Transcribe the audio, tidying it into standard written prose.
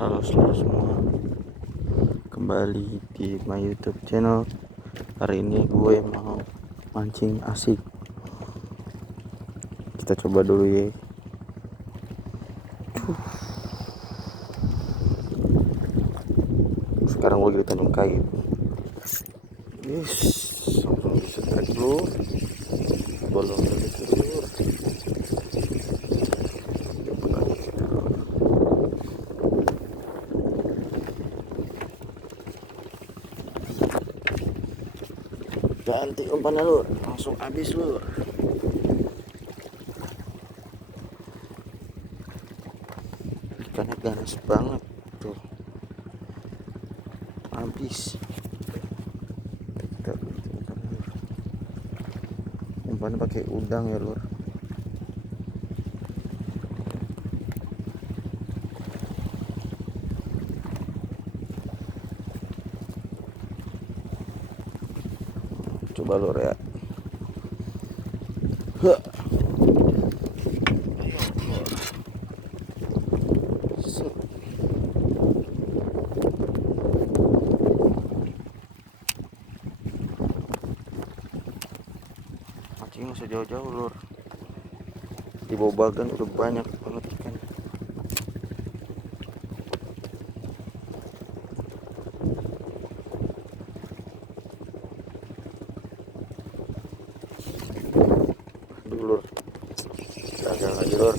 Halo seluruh semua, kembali di my YouTube channel. Hari ini gue mau mancing asik. Kita coba dulu ya. Sekarang gue lagi di tanjung kait. Yes, langsung disetrek dulu. Bolong lagi dulu. Ganti umpannya lur, langsung habis lur. Ikannya ganas banget tuh, habis. Kita umpannya pakai udang ya lur. Coba lur ya. Mancing nggak usah jauh-jauh lur, di bawah bagan udah banyak banget ikan. Dulu lur, gagal lagi lur.